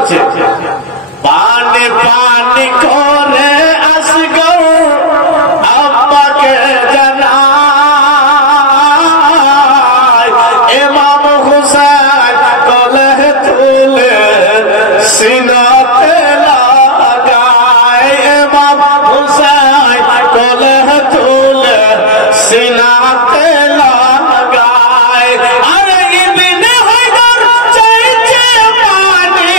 বলছে পানি পানি করে আসগর আব্বাকে জানাই ইমাম হুসাইন কোলে তুলে সিনাতে লাগায় ইমাম হুসাইন কোলে তুলে সিনাতে লাগায় আরে ইবনে হায়দার চাইছে পানি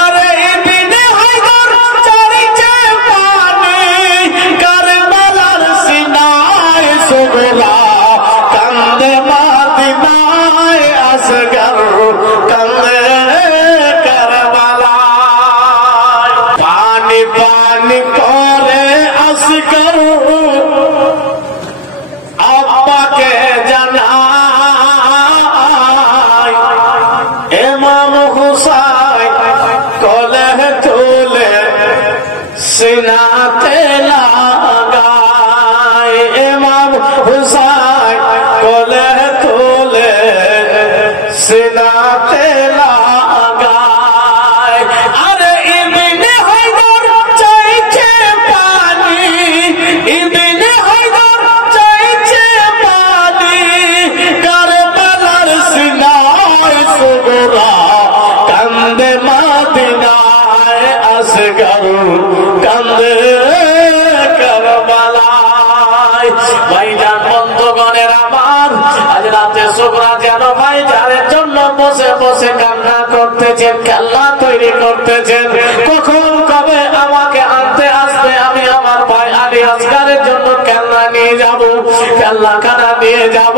আরে ইবনে হায়দার চাইছে পানি কারবালার সিনায় সুগরা কান্দে মদিনায় আসগর কান্দে কারবালায় পানি পানি করে আসগর আব্বাকে জানাই ইমাম হুসাইন কোলে তুলে সিনাতে লাগাই ইমাম হুসাইন কোলে তুলে সিনাতে লাগাই আরে ইবনে হায়দার চাইছে পানি ইবনে হায়দার চাইছে পানি কারবালার সিনায় সুগরা কান্দে মদিনায় আসগর কান্দে কারবালায় ভাইজান বন্ধুগণের আমার আজ রাতে সুগরা যেন ভাইজানের জন্য বসে বসে কান্না করতেছেন খেলনা তৈরি করতেছেন কখন কবে আমাকে আনতে আসবে আমি আমার ভাই আলী আসগারের জন্য খেলনা নিয়ে যাব খেলনা খানা নিয়ে যাব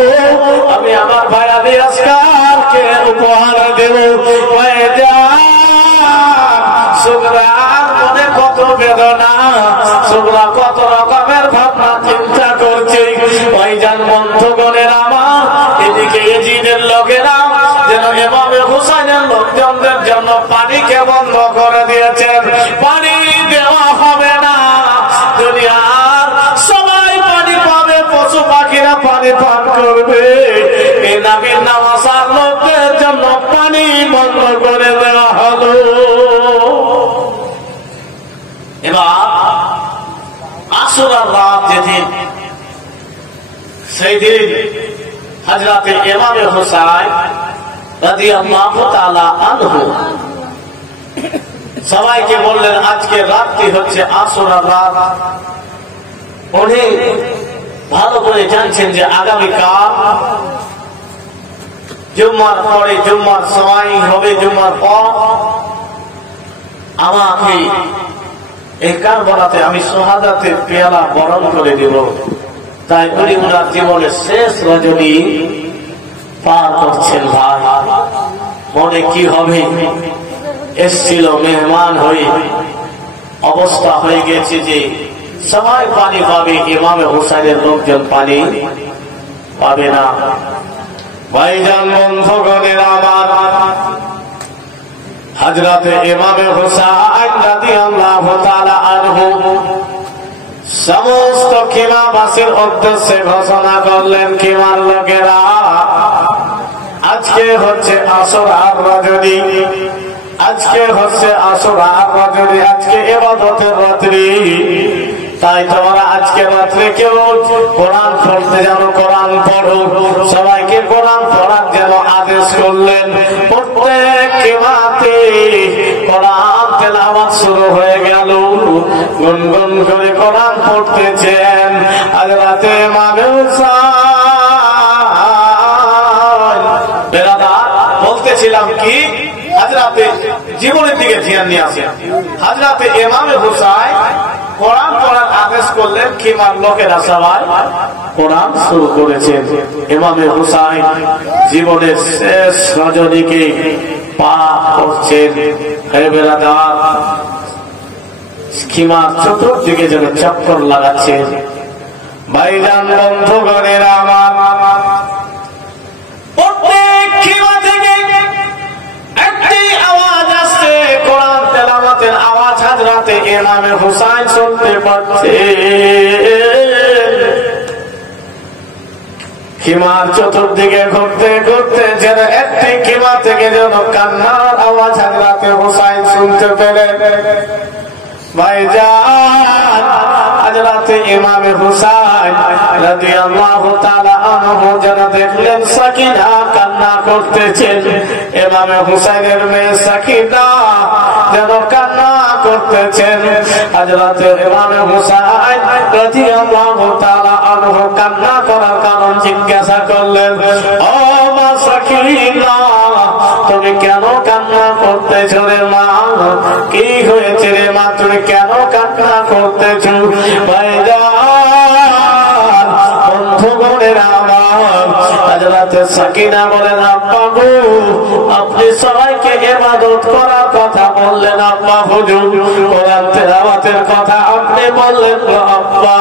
আমি আমার ভাই আলী আসগারকে উপহার দেব সুগরার মনে কত বেদনা সুগরা কত রকমের ভাবনা চিন্তা করছে ভাইজান বন্ধুগণের আমার এদিকে এজিদের লোকেরা যেন ইমামে হুসাইনের লোকজনদের জন্য পানিকে বন্ধ করে দিয়েছেন পানি দেওয়া হবে না দুনিয়ার সবাই পানি পাবে পশু পাখিরা পানি পান করবে এই নবীর নামাজার লোকদের জন্য পানি বন্ধ করে দেওয়া হলো এবার আশুরার রাত যেদিন সেই দিন হযরতে ইমামে হুসাইন রাদিয়াল্লাহু তাআলা আনহু সবাইকে বললেন আজকে রাতটি হচ্ছে আশুরার রাত উনি ভালো করে জানছেন যে আগামীকাল জুম্মার পরে জুম্মার সময় হবে জুম্মার পর আমাকে এই কারবালাতে আমি শাহাদাতের পেয়ালা বরণ করে দেব তাই উনি ওনার জীবনের শেষ রজনী পার করছেন ভাই মনে কি হবে এসছিল মেহমান হয়ে অবস্থা হয়ে গেছে যে সবাই পানি পাবে ইমামে হুসাইনের লোকজন পানি পাবে না ভাইজান বন্ধুগণের আমার হযরতে ইমামে হুসাইন রাদিয়াল্লাহু তাআলা আনহু সমস্ত খিমাবাসীর উদ্দেশ্যে ঘোষণা করলেন খিমার লোকেরা আজকে হচ্ছে আশুরার রজনী আজকে হচ্ছে আশুরার রজনী আজকে ইবাদতের রাত্রি তাই তোমরা আজকে রাত্রে কেউ কোরআন পড়তে যেন কোরআন পড়ো সবাইকে কোরআন পড়ার যেন আদেশ করলেন প্রত্যেক খিমাতে কোরআন তেলাওয়াত শুরু হয়ে গেল গুনগুন করে কোরআন পড়তেছেন আজ রাতে ইমামে হুসাইন বেরাদার বলতেছিলাম কি হযরতে জীবনের দিকে ধ্যান নিয়ে আসেন হযরতে ইমামে হুসাইন কোরআন পড়ার আদেশ করলেন খিমার লোকেরা সবাই কোরআন শুরু করেছেন ইমামে হুসাইন জীবনের শেষ রজনীকে পার করছেন হে বেরাদার খিমার চতুর্দিকে যেন চক্কর লাগাচ্ছেন ভাইজান বন্ধুগণের আমার প্রত্যেক খিমা থেকে একটি আওয়াজ আসছে কোরআন তেলাওয়াতের আওয়াজ হযরতে ইমামে হুসাইন শুনতে পাচ্ছে কিমার চতুর্দিকে ঘুরতে ঘুরতে যেন একটি কিমা থেকে যেন কান্নার আওয়াজ হযরতে হুসাইন শুনতে পেলেন। ভাইজান, হযরতে ইমাম হুসাইন রাদিয়াল্লাহু তাআলা আনহু যেন দেখলেন সাকিনা কান্না করতেছেন। ইমাম হুসাইনের মেয়ে সাকিনা যেন কান্না করতেছেন। হযরতে ইমাম হুসাইন রাদিয়াল্লাহু তাআলা আনহু কান্না করার কারণ জিজ্ঞাসা করলেন, ও মা সাকিনা, তুমি কেন কান্না করতেছো রে মা? কি হয়েছে রে মা, তুমি কেন কান্না করতেছো? ভাইজান, বন্ধুগণের আমার, হযরতে সাকিনা বলেন, আব্বা গো, আপনি সবাইকে ইবাদত করার কথা বললেন আব্বা হুজুর, কোরআন তেলাওয়াতের কথা আপনি বললেন আব্বা।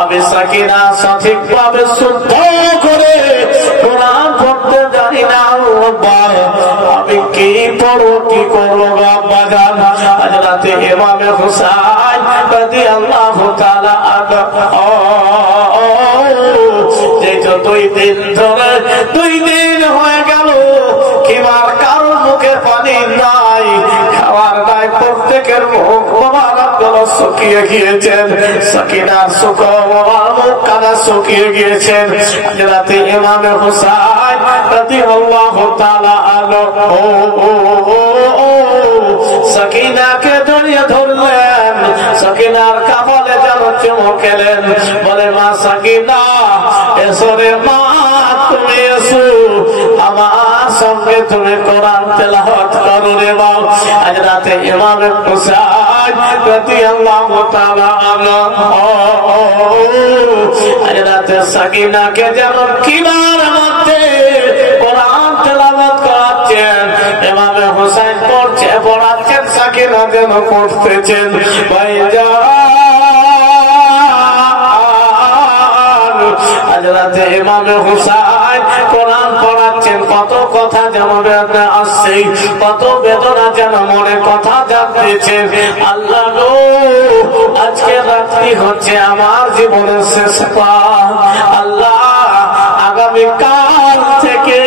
আমি সাকিনা সঠিকভাবে শুদ্ধ করে কোরআন পড়তে জানি না আব্বা, আমি কি পড়বো কি করবো আব্বা জান? হযরতে ইমাম হুসাইন রাদিয়াল্লাহু তাআলা আনহু যেটা 2 দিন ধরে 2 দিন হয়ে গেল কিমার কারো মুখে পানি নাই, খাওয়ার নাই, প্রত্যেকের মুখ মোবারকগুলো শুকিয়ে গিয়েছেন। সাকিনার মুখ কানা শুকিয়ে গিয়েছেন। হযরতে ইমাম হুসাইন রাদিয়াল্লাহু তাআলা আনহু সাকিনাকে জড়িয়ে ধরলেন, সাকিনার কপালে যেন চুমু খেলেন, বলে, মা সাকিনা, এসো রে মা, তুমি এসো, আমার সঙ্গে তুমি কোরআন তেলাওয়াত করো রে মা। হযরতে ইমাম হুসাইন রাদিয়াল্লাহু তাআলা আনহু হযরতে সাকিনাকে যেন কিনার মধ্যে কোরআন তেলাওয়াত করাচ্ছেন। ইমাম হুসাইন পড়ছে, পড়াচ্ছেন, সাকিনা যেন পড়তেছেন। ভাইজান, হযরতে ইমাম হুসাইন কোরআন পড়াচ্ছেন, কত কথা যেন আসছে, কত বেদনা যেন মনে কথা জানতেছে। আল্লাহ গো, আজকে রাত্রি হচ্ছে আমার জীবনের শেষ পাল। আল্লাহ, আগামীকাল থেকে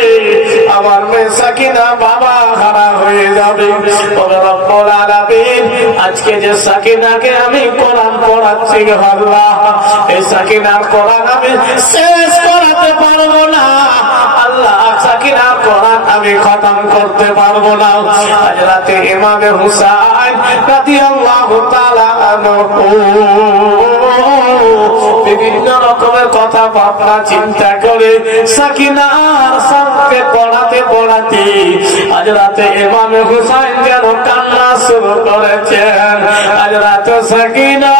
আমার মেয়ে সাকিনা বাবা হারা হয়ে যাবে। রব্বুল আলামিন, আজকে যে সাকিনাকে আমি কোরআন পড়াচ্ছি আল্লাহ, এই সাকিনার কোরআন আমি শেষ করাতে পারবো না আল্লাহ, সাকিনার কোরআন আমি খতম করতে পারবো না। হযরতে ইমাম হুসাইন রাদিয়াল্লাহু তাআলা আনহু বিভিন্ন রকমের কথা ভাবনা চিন্তা করে সাকিনার সঙ্গে পড়াতে পড়াতে হযরতে ইমাম হুসাইন যেন কান্না শুরু করেছেন। হযরতে সাকিনা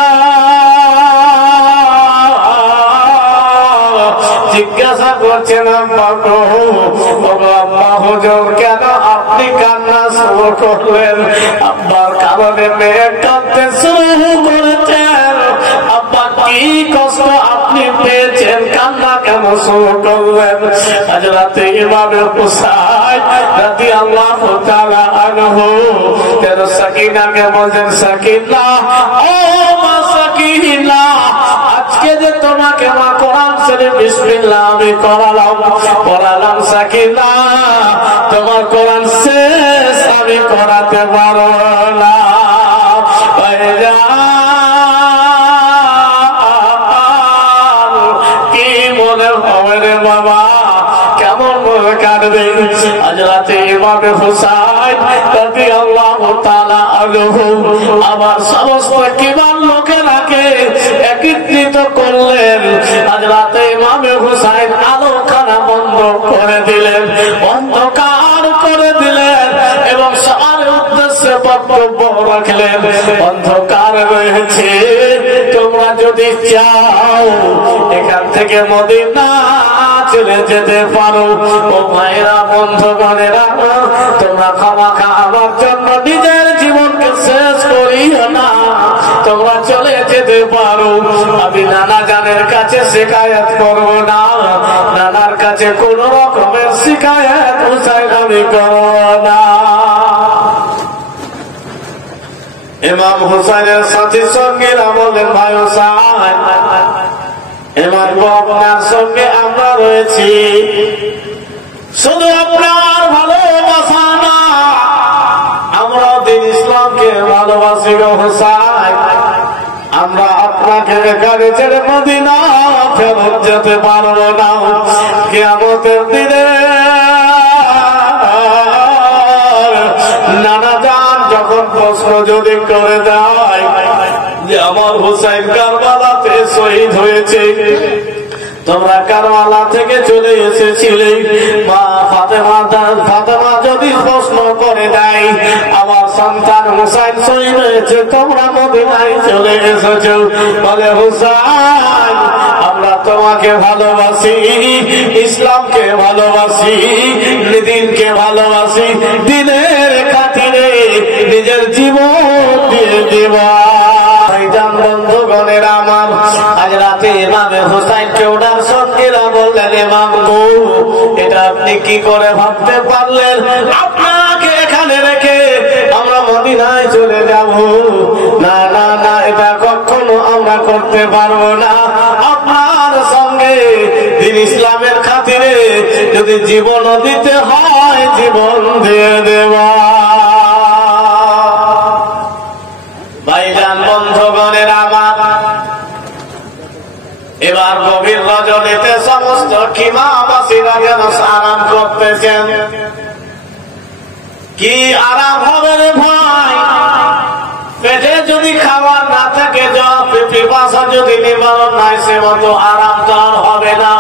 জিজ্ঞাসা করছেন, আব্বা হুজুর, কেন আপনি কান্না শুরু করলেন? আব্বার কারণে মেয়ে কাঁদতে শুরু করেছেন। আব্বা, কি কষ্ট আপনি পেয়েছেন, কান্না কেন শুরু করলেন? হযরতে ইমাম হুসাইন রাদিয়াল্লাহু তাআলা আনহু যেন সাকিনাকে বলেন, সাকিনা, ও মা সাকিনা, আজকে যে তোমাকে মা কোরআন শরীফ বিসমিল্লাহ আমি পড়ালাম সাকিনা, তোমার কোরআন শেষ আমি করাতে পারবো না। কি মনে হবে রে বাবা, কেমন মনে কাটবে? হযরতে ইমাম হুসাইন রাদিয়াল্লাহু তাআলা আনহু আবার সমস্ত কিমান লোকেরাকে একত্রিত করলেন। হযরতে ইমাম হুসাইন আলোখানা বন্ধ করে দিলেন, অন্ধকার করে দিলেন এবং সবার উদ্দেশ্যে বক্তব্য রাখলেন, অন্ধকার রয়েছে, তোমরা যদি চাও এখান থেকে মদিনা চলে যেতে পারো। ও মায়েরা, বন্ধুগণেরা, তোমরা খামাখা আমার জন্য নিজের জীবনকে শেষ করিও না, তোমরা চলে যেতে পারো। আমি নানা জানের কাছে শিকায়ত করবো না, নানার কাছে কোন রকমের শিকায়ত হুসাইন আমি করবো না। ইমাম হুসাইনের সাথী সঙ্গীরা বলেন, ভাই হুসাইন, এবার আপনার সঙ্গে আমরা রয়েছি, শুধু আপনার ভালোবাসা না, আমরা দিন ইসলামকে ভালোবাসি গো হুসাইন। আমরা আপনাকে গাড়ি ছেড়ে মদিনা ফেরত যেতে পারবো না। কিয়ামতের দিনে নানা জান যখন প্রশ্ন যদি করে দেয় যে আমার হুসাইন কারবালাতে শহীদ হয়েছে, তোমরা কারবালা থেকে চলে এসেছিলে, মা ফাতেমা যদি প্রশ্ন করে দেয় আমার সন্তান হুসাইন শহীদ হয়েছে, তোমরা মদিনায় চলে এসেছো, বলে হুসাইন আমরা তোমাকে ভালোবাসি, ইসলামকে ভালোবাসি, দিনকে ভালোবাসি, দিনের খাতিরে নিজের জীবন দিয়ে দেওয়া। বন্ধুগণের আমার, আজ রাতে ইমামে হুসাইনকে ওনার সঙ্গীরা বললেন, ইমাম গো এটা আপনি কি করে ভাবতে পারলেন আপনাকে এখানে রেখে আমরা মদিনায় চলে যাব? না না না, এটা কখনো আমরা করতে পারবো না। আপনার সঙ্গে দিন ইসলামের খাতিরে যদি জীবন দিতে হয় জীবন দিয়ে দেওয়া। ভাইজান বন্ধুগণের আমার, এবার গভীর রজনীতে সমস্ত খিমাবাসীরা যেন আরাম করতেছেন। কি আরাম হবে রে ভাই? পেটে যদি খাবার না থাকে, পিপাসা যদি নিবারণ নাই, সে মতো আরাম তো আর হবে না।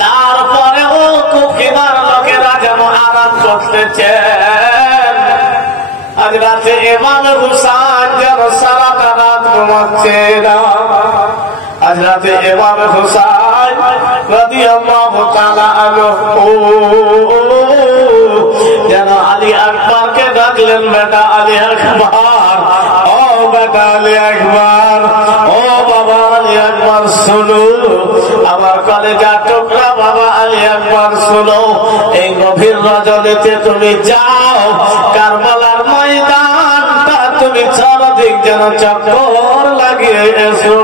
তারপরেও খুব খিমার লোকেরা যেন আরাম করতেছেন। আজ রাতে ইমামে হুসাইন যেন সারাটা রাত ঘুমাচ্ছে না। আজ রাতে ইমামে হুসাইন রাদিয়াল্লাহু তাআলা আনহু যেন আলী আকবরকে ডাকলেন, বেটা আলী আকবর, ও বেটা আলী আকবর, ও বাবা আলী আকবর শুনো, আমার কলেজার টুকরা বাবা আলী আকবর শুনো, এই গভীর রজনীতে তুমি যাও, কারবালার ময়দানটা তুমি চারদিক যেন চক্কর লাগিয়ে এসো।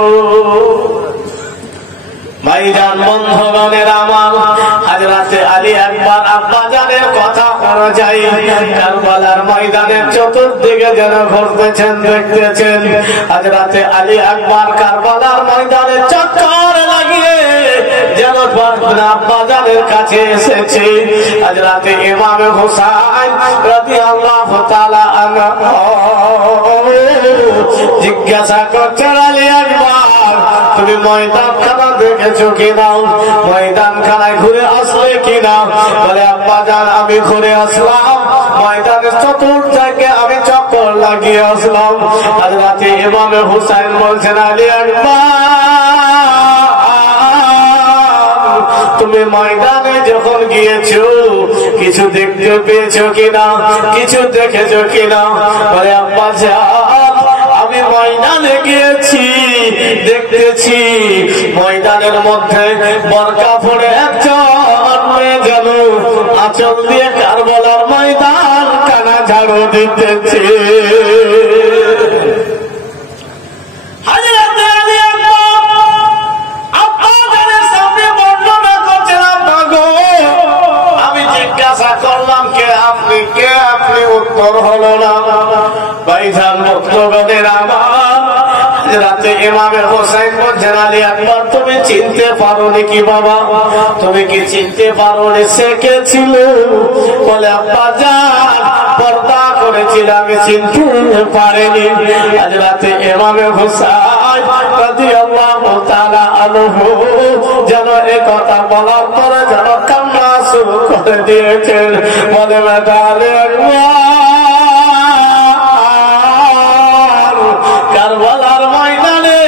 ভাইজান বন্ধুগণের আমার, আজ রাতে আলী আকবর আব্বাজানের কথা অনুযায়ী কারবালার ময়দানের চতুর্দিকে যেন ঘুরতেছেন, দেখতেছেন। আজ রাতে আলী আকবর কারবালার ময়দানে চক্কর লাগিয়ে যেন আব্বাজানের কাছে এসেছে। আজ রাতে ইমামে হুসাইন রাদিয়াল্লাহু তাআলা আনহু জিজ্ঞাসা করছেন, আলী আকবর তুমি ময়দান খানা দেখেছো কিনা? ময়দান খানায় ঘুরে আসলে কিনা? বলে আব্বাজান আমি ঘুরে আসলাম, ময়দানের চতুর্দিকে আমি চক্কর লাগিয়ে আসলাম। আজ রাতে ইমামে হুসাইন বলছেন, আলী আকবর তুমি ময়দানে যখন গিয়েছো কিছু দেখতে পেয়েছো কিনা, কিছু দেখেছো কিনা? বলে আব্বাজান আমি ময়দানে গিয়েছি, দেখতেছি ময়দানের মধ্যে বরকা পরে একজন মেয়ে যেন আঁচল দিয়ে কারবালার ময়দান কানা ঝাড়ু দিতেছে। আমি জিজ্ঞাসা করলাম কে আপনি, কে আপনি? উত্তর হলো না। ভাইজান ভক্তগণের আমার, রাতে ইমামে হুসাইন বলছেন, আলী আকবর তুমি চিনতে পারোনি কি বাবা? তুমি কি চিনতে পারোনি সে কে ছিল? বলে আব্বাজান পর্দা করেছিল, আমি চিনতে পারিনি। আজ রাতে ইমামে হুসাইন রাদিয়াল্লাহু তাআলা আনহু যেন এ কথা বলার পরে যেন কান্না শুরু করে দিয়েছেন। বলে বেটা আলী আকবর কারবালার ময়দানে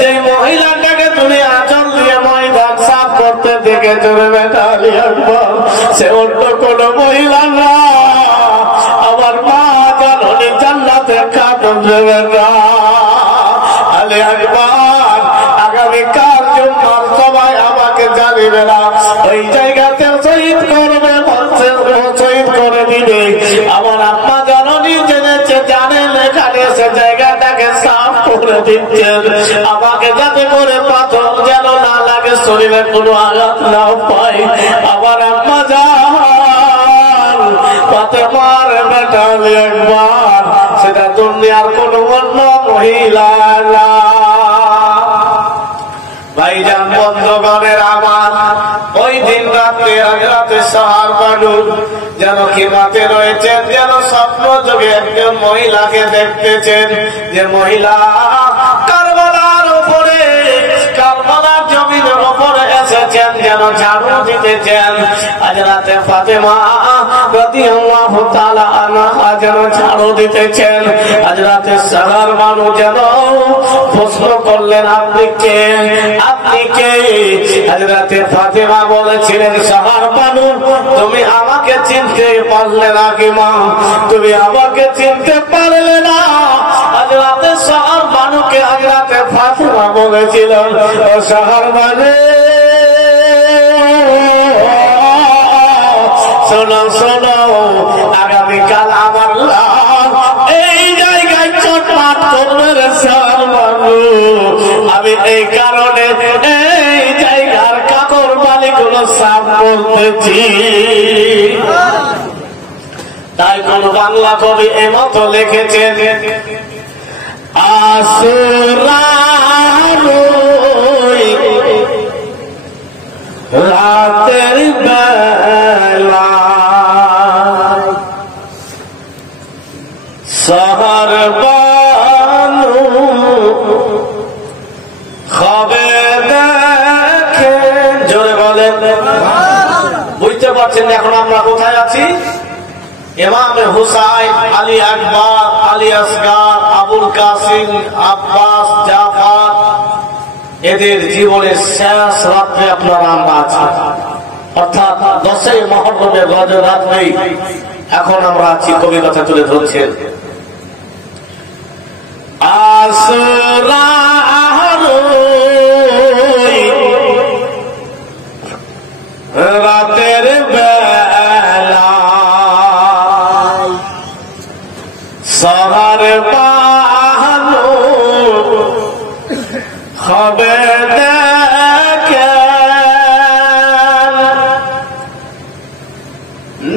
যে মহিলাটাকে তুমি আঁচল দিয়ে ময়দান সাফ করতে দেখেছো বেটা আলী আকবর, সে অন্য কোন মহিলা না, আমার মা জননী জান্নাতে খাতুন বেটা আলী আকবর। আগামীকাল জুম্মার সবাই আমাকে জানিবে না, ওই জায়গাতে শহীদ করবে, শহীদ করে দিবে। আমার আম্মা জননী জেনেছে, জানেন এখানে সে জায়গাটাকে সাফ করে দিচ্ছেন আমাকে, যাতে করে পাথর শরীরে কোনো আঘাত না পাই। আবার আম্মা জান ফাতেমার বেটা একবার, সেটা দুনিয়ার কোন অন্য মহিলা না। ভাইজান বন্ধগণের আমার, ওই দিন রাত্রে রাতে সাহার বানু যেন কিমাতে রয়েছেন, যেন স্বপ্ন যোগে একজন মহিলাকে দেখতেছেন, যে মহিলা কারবালার উপরে, কারবালার জমিনের উপরে এসেছেন, যেন ঝাড়ু দিতেছেন। আজ রাতে ফাতেমা রাদিয়াল্লাহু তাআলা আনহা যেন ঝাড়ু দিতেছেন। আজ রাতে সাহার বানু যেন প্রশ্ন করলেন, আপনি কে, আপনি কে? আজ রাতে ফাতেমা বলেছিলেন, সাহার বানু তুমি আমাকে চিনতে পারলে না কি মা? তুমি আমাকে চিনতে পারলে না? আজ রাতে সাহার বানুকে আজ রাতে ফাতেমা বলেছিলেন, ও সাহার বানু শোনো শোনো, আগামীকাল আমার লাশ এই জায়গায় চটপাট করবে রে সাহার বানু। আমি এই কারণে এই জায়গার কাপড় বালিগুলো সাফ করতেছি। তাই কোন বাংলা কবি এমত লিখেছেন, আসরার রাতের বেলা সাহার বানু খাবে দেখে। জোরে বলেন, বুঝতে পারছেন এখন আমরা কোথায় আছি? ইমাম হুসাইন, আলী আকবর, আলী আসগার, আবুল কাসিম, আব্বাস, জাফর, এদের জীবনের শেষ রাত্রে আপনারা আমরা আছি, অর্থাৎ 10ই মুহররমের রজব রাত্রেই এখন আমরা আছি। কবি কথা তুলে ধরছেন, আসরার রাতের বেলা সাহার বানু হবে দেখে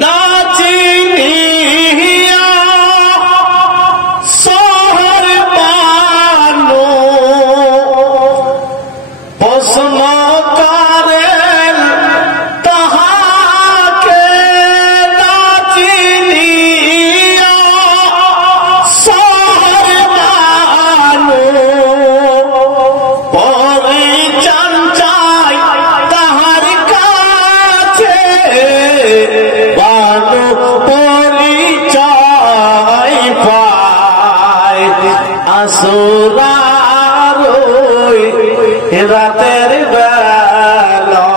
না চিনিয়া সাহার বানু প্রশ্ন করেন তাহাকে, না চিনিয়া সাহার বানু পরিচয় চাই তাহার কাছে, বানু পরিচয় পায় আসরার রাতের বেলা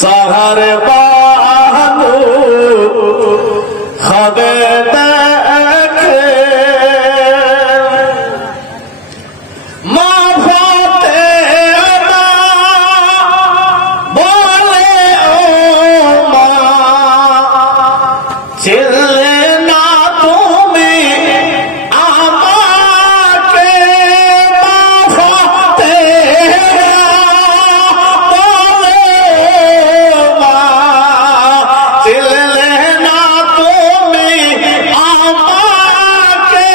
সাহার বানু খাবে দেখে। মা ফাতেমা বলে, ও মা চিনলে না তুমি আমাকে? মা ফাতেমা বলে, ও মা চিনলে না তুমি আমাকে?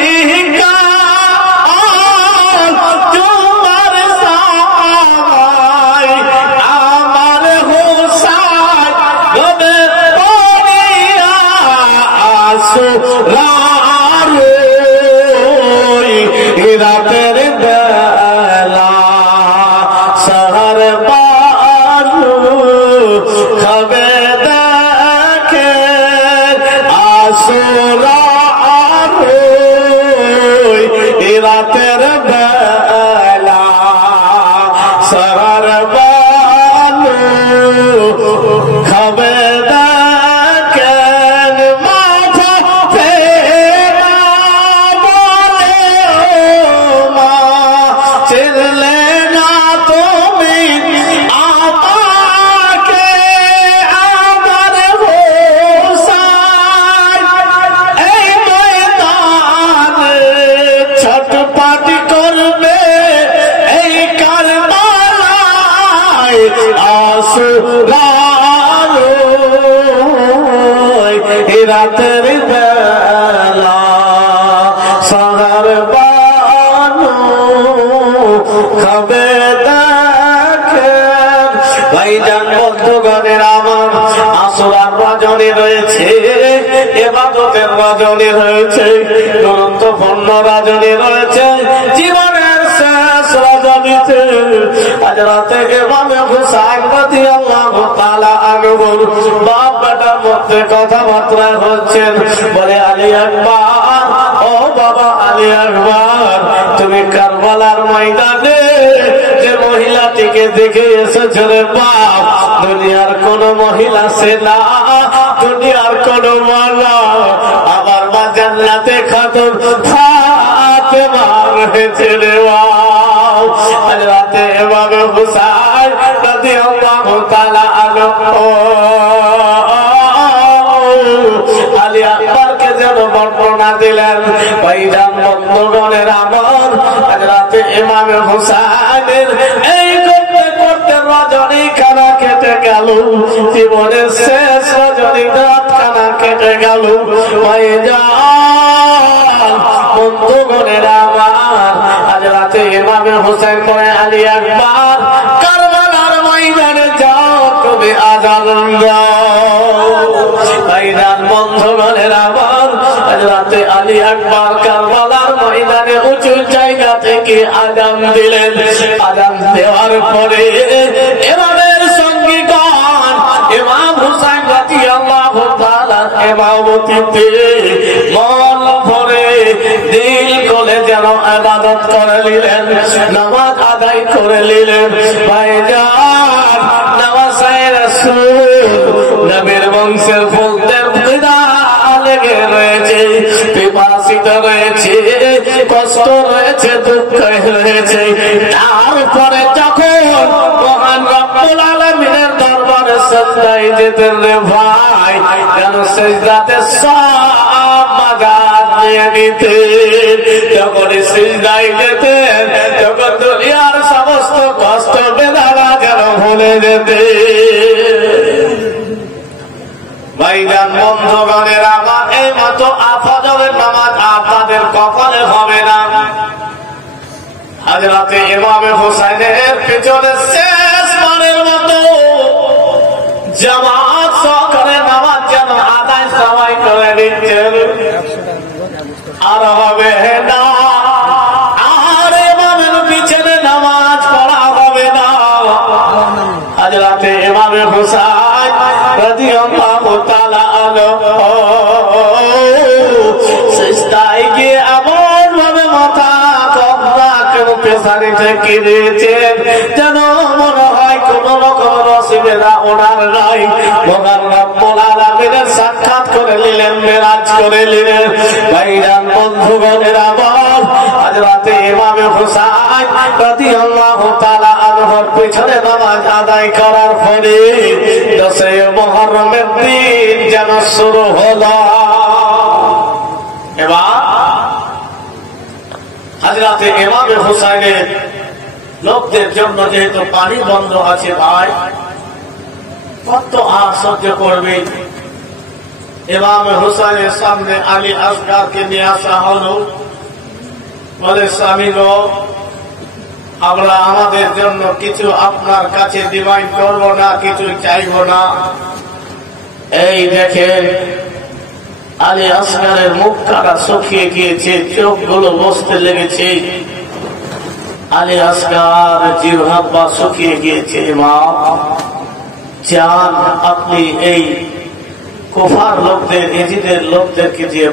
আগামীকাল তোমার সামাই আমার হুসাইন হবে পড়িয়া আসরার রাতের বেলা সাহার বানু খাবে দেখে আসরার রাতের বেলা সাহার বানু খাবে দেখে। মা ফাতেমা বলে, ও রাতের বেলা সাহার বানু খাবে দেখে ভাইজান বন্ধুগণের আমার আসরার রজনী রয়েছে, ইবাদতের রজনী রয়েছে, গুরুত্বপূর্ণ রজনী রয়েছে, জীবনের শেষ রজনীতে আজ রাতে ইমাম হুসাইন রাদিয়াল্লাহু তাআলা আনহুর বাপ বেটার মধ্যে কথাবার্তা হচ্ছেন। বলে আলী আকবার, ও বাবা আলী আকবার, তুমি কারবালার ময়দানে যে মহিলাটিকে দেখে এসেছো রে বাপ, দুনিয়ার কোন মহিলা সে না, দুনিয়ার কোন মালা আবার মা জান্নাতে খাতুন ফাতেমা রয়েছে রে বাপ। আজ রাতে ইমাম হুসাইন রাদিয়াল্লাহু তাআলা আনহু আলী আকবরকে যেন বর্ণনা দিলেন। ভাইজান বন্ধুগণের আমার আজ রাতে ইমাম হুসাইনের এই করতে করতে রজনী খানা কেটে গেল, জীবনের শেষ রজনী রাত খানা কেটে গেল। ভাইজান বন্ধুগণের আমার আজ রাতে ইমাম হুসাইন করে আলী আকবর কারবালার ময়দানে যাও, তুমি আযান দাও। ভাইজান বন্ধুগণের আমার আজ রাতে আলী আকবর কারবালার ময়দানে উঁচু জায়গা থেকে আযান দিলেন। আযান দেওয়ার পরে ইমামের সঙ্গীগণ ইমাম হুসাইন রাদিয়াল্লাহু তাআলা ইমামতিতে মন ভরে দিল করে যেন ইবাদত করে নিলেন, নামাজ আদায় করে নিলেন। ভাইজান নামাজে রাসূল নবীর বংশের ফুলদের বিদা লেগে রয়েছে, পিপাসিত রয়েছে, কষ্ট রয়েছে, দুঃখ রয়েছে। তারপরে যখন মহান রব্বুল আলামিনের দরবারে সিজদায় যেতেন রে ভাই, যেন সিজদাতে সব মাগাজ নিয়ে নিতেন। যখন সিজদায় যেতেন তখন দুনিয়ার সমস্ত কষ্ট বেদনা যেন ভুলে যেতেন। ভাইজান বন্ধুগণের আমার এই মতো ফজরের নামাজ আপনাদের কপালে হবে না। আজ রাতে ইমাম হুসাইনের পিছনে শেষবারের মতো জামাত সহকারে নামাজ যেন আদায় সবাই করে দিচ্ছেন, আর হবে না, আর ইমামের পিছনে নামাজ পড়া হবে না। আজ রাতে ইমাম হুসাইন রাদিয়াল্লাহু তাআলা আনহু সিজদায় গিয়ে এমন ভাবে মাথা কবরাকে পেছনে ঠেকে দিয়েছেন যেন মনে হয় কোন রকম নসিবেরা ওনার নাই। মহান রব্বুল আলামিনের সাক্ষাৎ করে নিলেন, মেরাজ করে নিলেন। ভাইজান বন্ধুগণের আমার আজ রাতে ইমাম হুসাইন রাদিয়াল্লাহু তাআলা আনহুর পিছনে নামাজ আদায় করার পরে 10 মুহররমের দিন যেন শুরু হলো। এবার আজ রাতে ইমাম হুসাইনের লোকদের জন্য যেহেতু পানি বন্ধ আছে, ভাই কত আর সহ্য করবে। ইমাম হুসাইনের সামনে আলী আসগারকে নিয়ে আসা হলো। বলে স্বামী গো, আমরা আমাদের জন্য কিছু আপনার কাছে ডিমান্ড করব না, কিছু চাইব না। এই দেখেন আলী আসগারের মুখ কাটা শুকিয়ে গিয়েছে, চোখগুলো বসতে লেগেছে, আলী আসগার জিহ্বা শুকিয়ে গিয়েছে। মা চান আপনি এই কুফার লোকদের, এজিদের লোকদেরকে দিয়ে